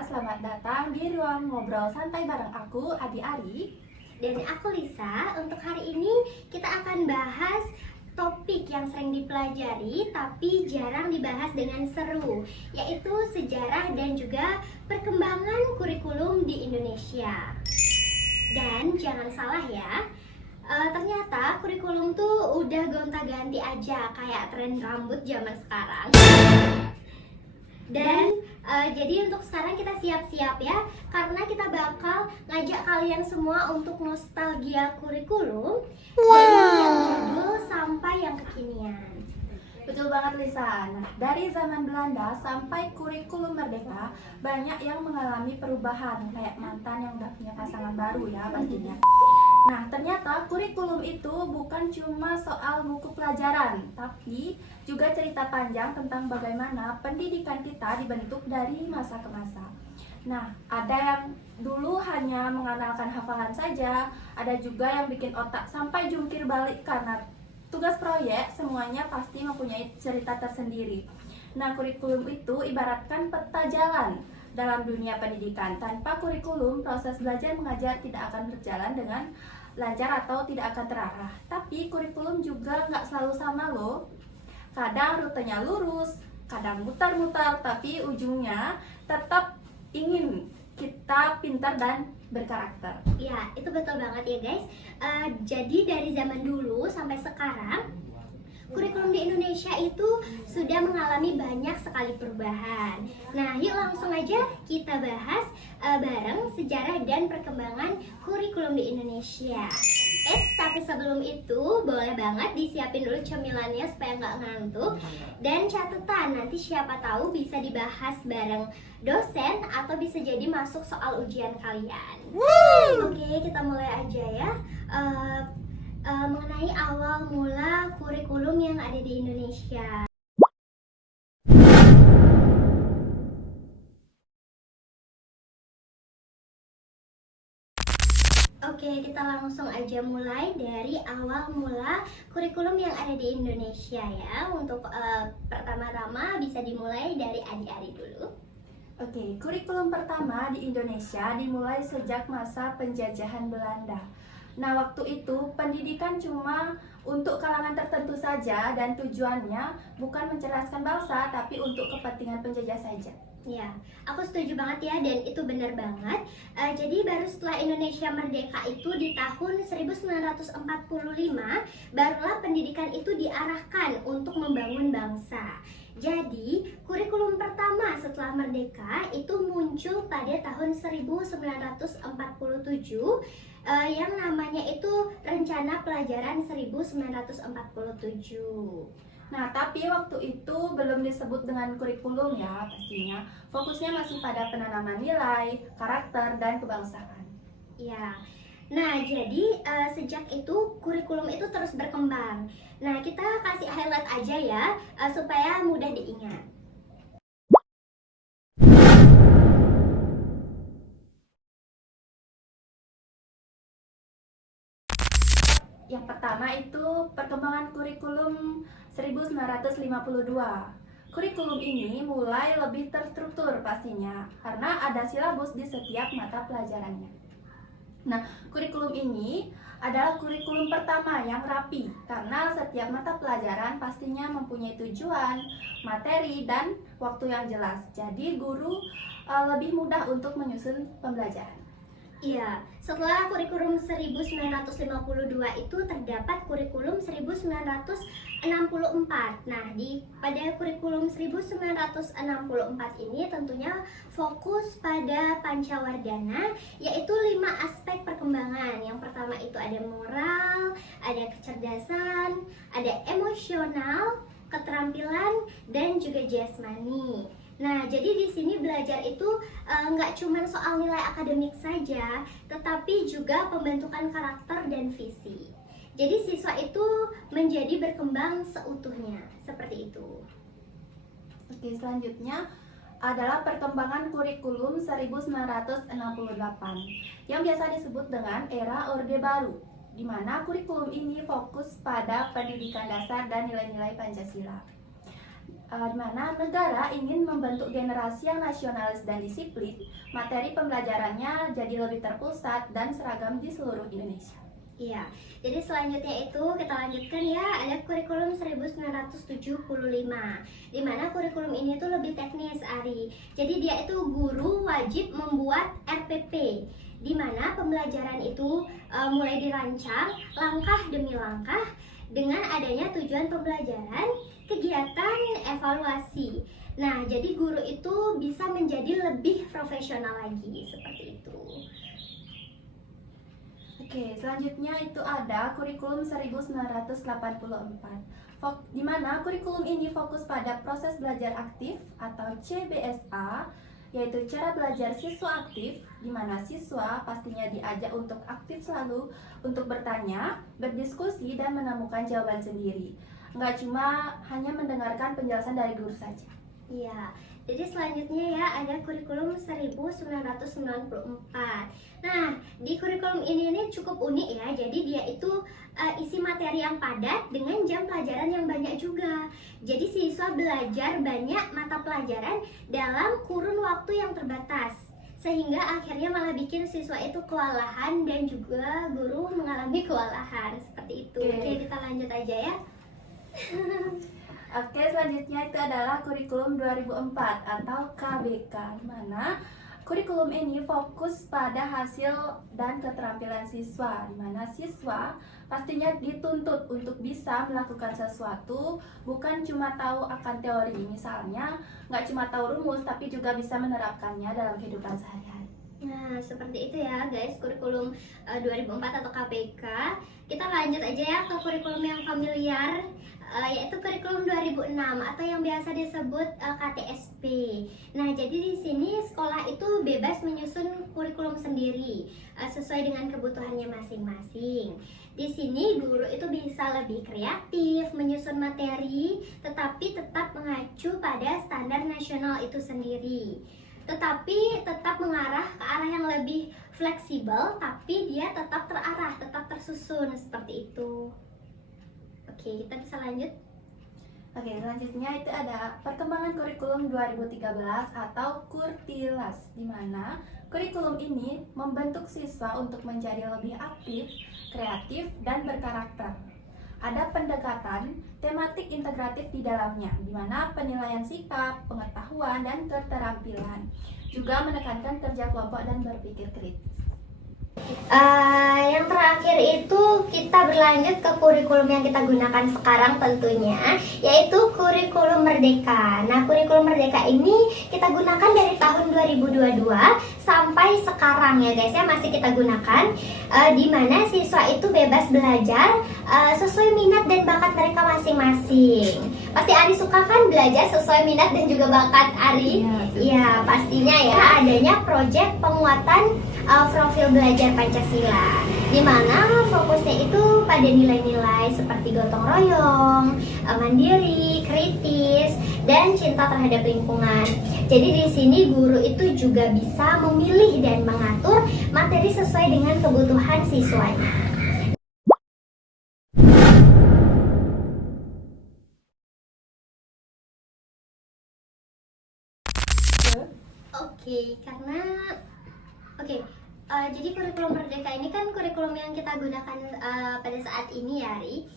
selamat datang di ruang ngobrol santai bareng aku, Adi Ari. Dan aku Lisa. Untuk hari ini kita akan bahas topik yang sering dipelajari tapi jarang dibahas dengan seru, yaitu sejarah dan juga perkembangan kurikulum di Indonesia. Dan jangan salah ya, ternyata kurikulum tuh udah gonta-ganti aja kayak tren rambut zaman sekarang. Dan jadi untuk sekarang kita siap-siap ya, karena kita bakal ngajak kalian semua untuk nostalgia kurikulum dari yang jadul sampai yang kekinian. Betul banget Lisa. Nah, dari zaman Belanda sampai kurikulum merdeka, banyak yang mengalami perubahan, kayak mantan yang udah punya pasangan baru ya pastinya. Nah, ternyata kurikulum itu bukan cuma soal buku pelajaran, tapi juga cerita panjang tentang bagaimana pendidikan kita dibentuk dari masa ke masa. Nah, ada yang dulu hanya mengandalkan hafalan saja, ada juga yang bikin otak sampai jungkir balik karena tugas proyek. Semuanya pasti mempunyai cerita tersendiri. Nah, kurikulum itu ibaratkan peta jalan dalam dunia pendidikan. Tanpa kurikulum, proses belajar mengajar tidak akan berjalan dengan lancar atau tidak akan terarah. Tapi kurikulum juga nggak selalu sama loh. Kadang rutenya lurus, kadang mutar-mutar, tapi ujungnya tetap ingin kita pintar dan berkarakter. Ya, itu betul banget ya guys. Jadi dari zaman dulu sampai sekarang, kurikulum di Indonesia itu sudah mengalami banyak sekali perubahan. Nah, yuk langsung aja kita bahas bareng sejarah dan perkembangan kurikulum di Indonesia. Tapi sebelum itu boleh banget disiapin dulu cemilannya supaya nggak ngantuk. Dan catatan, nanti siapa tahu bisa dibahas bareng dosen atau bisa jadi masuk soal ujian kalian. Oke, kita mulai aja ya. Mengenai awal mula kurikulum yang ada di Indonesia. Oke, kita langsung aja mulai dari awal mula kurikulum yang ada di Indonesia ya. Untuk pertama-tama bisa dimulai dari Adi-Ari dulu. Oke, kurikulum pertama di Indonesia dimulai sejak masa penjajahan Belanda. Nah, waktu itu pendidikan cuma untuk kalangan tertentu saja dan tujuannya bukan mencerdaskan bangsa tapi untuk kepentingan penjajah saja. Ya, aku setuju banget ya, dan itu benar banget. Jadi baru setelah Indonesia merdeka itu di tahun 1945, barulah pendidikan itu diarahkan untuk membangun bangsa. Jadi kurikulum pertama setelah merdeka itu muncul pada tahun 1947, yang namanya itu Rencana Pelajaran 1947. Nah, tapi waktu itu belum disebut dengan kurikulum ya pastinya. Fokusnya masih pada penanaman nilai, karakter, dan kebangsaan. Ya, nah jadi sejak itu kurikulum itu terus berkembang. Nah, kita kasih highlight aja ya, supaya mudah diingat. Yang pertama itu perkembangan kurikulum 1952. Kurikulum ini mulai lebih terstruktur pastinya karena ada silabus di setiap mata pelajarannya. Nah, kurikulum ini adalah kurikulum pertama yang rapi karena setiap mata pelajaran pastinya mempunyai tujuan, materi, dan waktu yang jelas. Jadi guru lebih mudah untuk menyusun pembelajaran. Iya, setelah kurikulum 1952 itu terdapat kurikulum 1964. Nah, pada kurikulum 1964 ini tentunya fokus pada Pancawardhana, yaitu 5 aspek perkembangan. Yang pertama itu ada moral, ada kecerdasan, ada emosional, keterampilan, dan juga jasmani. Nah, jadi di sini belajar itu nggak cuma soal nilai akademik saja, tetapi juga pembentukan karakter dan visi. Jadi siswa itu menjadi berkembang seutuhnya, seperti itu. Oke, selanjutnya adalah perkembangan kurikulum 1968 yang biasa disebut dengan era Orde Baru, di mana kurikulum ini fokus pada pendidikan dasar dan nilai-nilai Pancasila. di mana negara ingin membentuk generasi yang nasionalis dan disiplin, materi pembelajarannya jadi lebih terpusat dan seragam di seluruh Indonesia. Iya, jadi selanjutnya itu kita lanjutkan ya, ada kurikulum 1975, di mana kurikulum ini tuh lebih teknis, Ari. Jadi dia itu guru wajib membuat RPP, di mana pembelajaran itu mulai dirancang langkah demi langkah dengan adanya tujuan pembelajaran, kegiatan, evaluasi. Nah, jadi guru itu bisa menjadi lebih profesional lagi, seperti itu. Oke, selanjutnya itu ada kurikulum 1984, di mana kurikulum ini fokus pada proses belajar aktif atau CBSA, yaitu cara belajar siswa aktif, di mana siswa pastinya diajak untuk aktif selalu untuk bertanya, berdiskusi, dan menemukan jawaban sendiri. Nggak cuma hanya mendengarkan penjelasan dari guru saja. Iya, jadi selanjutnya ya ada kurikulum 1994. Nah, di kurikulum ini cukup unik ya. Jadi dia itu isi materi yang padat dengan jam pelajaran yang banyak juga. Jadi siswa belajar banyak mata pelajaran dalam kurun waktu yang terbatas, sehingga akhirnya malah bikin siswa itu kewalahan dan juga guru mengalami kewalahan seperti itu. Oke, kita lanjut aja ya. Oke, selanjutnya itu adalah kurikulum 2004 atau KBK, di mana kurikulum ini fokus pada hasil dan keterampilan siswa, di mana siswa pastinya dituntut untuk bisa melakukan sesuatu, bukan cuma tahu akan teori. Misalnya, nggak cuma tahu rumus, tapi juga bisa menerapkannya dalam kehidupan sehari-hari. Nah, seperti itu ya guys, kurikulum 2004 atau KBK. Kita lanjut aja ya ke kurikulum yang familiar, yaitu kurikulum 2006 atau yang biasa disebut KTSP. Nah, jadi di sini sekolah itu bebas menyusun kurikulum sendiri sesuai dengan kebutuhannya masing-masing. Di sini guru itu bisa lebih kreatif menyusun materi, tetapi tetap mengacu pada standar nasional itu sendiri. Tetapi tetap mengarah ke arah yang lebih fleksibel, tapi dia tetap terarah, tetap tersusun seperti itu. Oke, kita bisa lanjut. Oke, selanjutnya itu ada perkembangan kurikulum 2013 atau Kurtilas, di mana kurikulum ini membentuk siswa untuk menjadi lebih aktif, kreatif, dan berkarakter. Ada pendekatan tematik integratif di dalamnya, di mana penilaian sikap, pengetahuan, dan keterampilan. Juga menekankan kerja kelompok dan berpikir kritis. Yang terakhir itu kita berlanjut ke kurikulum yang kita gunakan sekarang tentunya, yaitu kurikulum Merdeka. Nah, kurikulum Merdeka ini kita gunakan dari tahun 2022 sampai sekarang ya guys ya, masih kita gunakan, di mana siswa itu bebas belajar sesuai minat dan bakat mereka masing-masing. Pasti Ari suka kan belajar sesuai minat dan juga bakat Ari? Iya, pastinya ya. Adanya proyek penguatan profil belajar Pancasila, di mana fokusnya itu pada nilai-nilai seperti gotong royong, mandiri, kritis, dan cinta terhadap lingkungan. Jadi di sini guru itu juga bisa memilih dan mengatur materi sesuai dengan kebutuhan siswanya. Jadi kurikulum Merdeka ini kan kurikulum yang kita gunakan pada saat ini ya, Ri.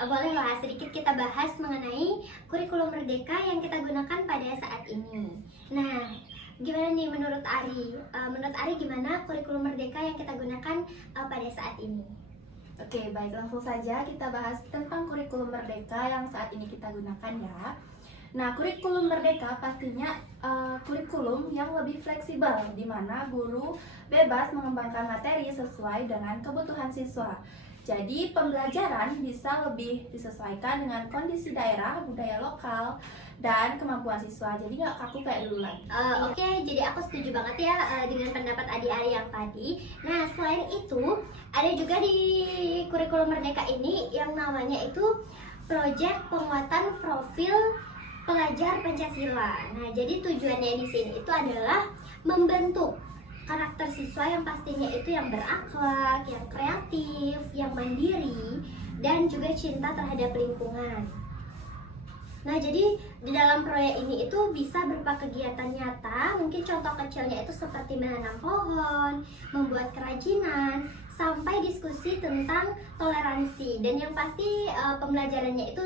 Bolehlah sedikit kita bahas mengenai kurikulum Merdeka yang kita gunakan pada saat ini. Nah, gimana nih menurut Ari? Menurut Ari gimana kurikulum Merdeka yang kita gunakan pada saat ini? Oke, baik, langsung saja kita bahas tentang kurikulum Merdeka yang saat ini kita gunakan ya. Nah, kurikulum Merdeka pastinya kurikulum yang lebih fleksibel, di mana guru bebas mengembangkan materi sesuai dengan kebutuhan siswa. Jadi, pembelajaran bisa lebih disesuaikan dengan kondisi daerah, budaya lokal, dan kemampuan siswa. Jadi nggak kaku kayak dulu lagi. Oke, jadi aku setuju banget ya dengan pendapat Adi yang tadi. Nah, selain itu, ada juga di kurikulum Merdeka ini yang namanya itu proyek penguatan profil pelajar Pancasila. Nah, jadi tujuannya di sini itu adalah membentuk karakter siswa yang pastinya itu yang berakhlak, yang kreatif, yang mandiri, dan juga cinta terhadap lingkungan. Nah, jadi di dalam proyek ini itu bisa berupa kegiatan nyata. Mungkin contoh kecilnya itu seperti menanam pohon, membuat kerajinan, sampai diskusi tentang toleransi. Dan yang pasti pembelajarannya itu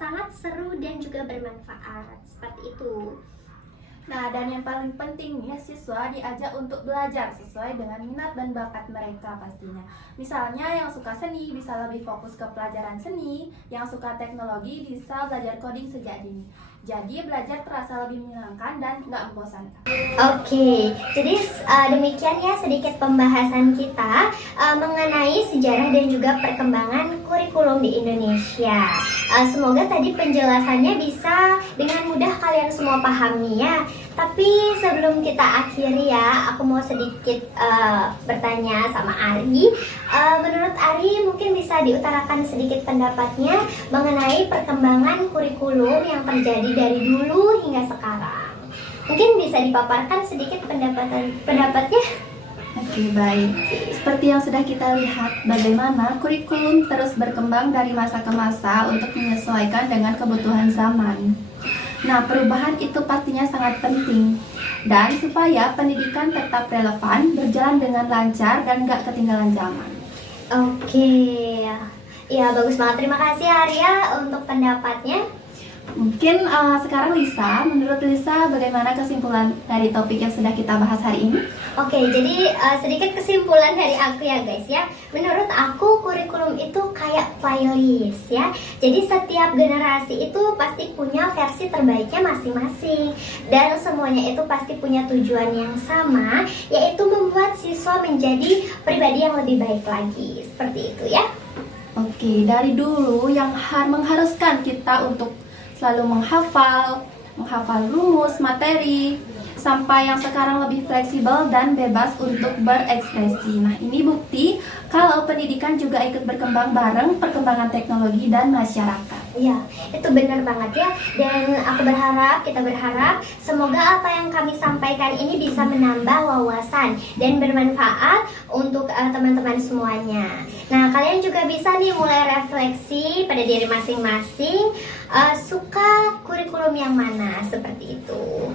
sangat seru dan juga bermanfaat. Seperti itu. Nah, dan yang paling pentingnya siswa diajak untuk belajar sesuai dengan minat dan bakat mereka pastinya. Misalnya yang suka seni bisa lebih fokus ke pelajaran seni, yang suka teknologi bisa belajar coding sejak dini. Jadi belajar terasa lebih menyenangkan dan nggak membosankan. Oke, jadi demikian ya sedikit pembahasan kita mengenai sejarah dan juga perkembangan kurikulum di Indonesia. Semoga tadi penjelasannya bisa dengan mudah kalian semua pahami ya. Tapi sebelum kita akhiri ya, aku mau sedikit bertanya sama Ari. Menurut Ari mungkin bisa diutarakan sedikit pendapatnya mengenai perkembangan kurikulum yang terjadi dari dulu hingga sekarang. Mungkin bisa dipaparkan sedikit pendapatnya. Oke, baik. Seperti yang sudah kita lihat, bagaimana kurikulum terus berkembang dari masa ke masa untuk menyesuaikan dengan kebutuhan zaman. Nah, perubahan itu pastinya sangat penting. Dan supaya pendidikan tetap relevan, berjalan dengan lancar dan gak ketinggalan zaman. Oke, ya bagus banget. Terima kasih Arya untuk pendapatnya. Mungkin sekarang Lisa, menurut Lisa bagaimana kesimpulan dari topik yang sudah kita bahas hari ini? Oke, jadi sedikit kesimpulan dari aku ya guys ya. Menurut aku kurikulum itu kayak playlist ya. Jadi setiap generasi itu pasti punya versi terbaiknya masing-masing. Dan semuanya itu pasti punya tujuan yang sama, yaitu membuat siswa menjadi pribadi yang lebih baik lagi. Seperti itu ya. Oke, dari dulu yang mengharuskan kita untuk selalu menghafal rumus, materi, sampai yang sekarang lebih fleksibel dan bebas untuk berekspresi. Nah, ini bukti kalau pendidikan juga ikut berkembang bareng perkembangan teknologi dan masyarakat. Iya, itu benar banget ya. Dan kita berharap semoga apa yang kami sampaikan ini bisa menambah wawasan dan bermanfaat untuk teman-teman semuanya. Nah, kalian juga bisa nih mulai refleksi pada diri masing-masing, suka kurikulum yang mana, seperti itu.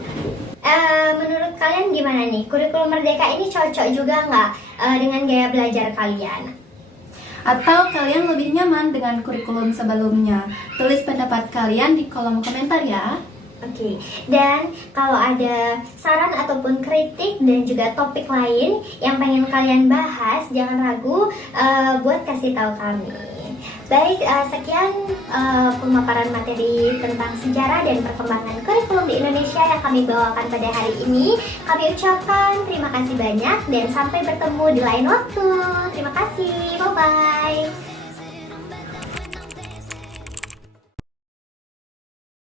Menurut kalian gimana nih? Kurikulum Merdeka ini cocok juga nggak dengan gaya belajar kalian? Atau kalian lebih nyaman dengan kurikulum sebelumnya? Tulis pendapat kalian di kolom komentar ya. Oke, dan kalau ada saran ataupun kritik dan juga topik lain yang pengen kalian bahas, jangan ragu buat kasih tahu kami. Baik, sekian pemaparan materi tentang sejarah dan perkembangan kurikulum di Indonesia yang kami bawakan pada hari ini. Kami ucapkan terima kasih banyak dan sampai bertemu di lain waktu. Terima kasih, bye-bye.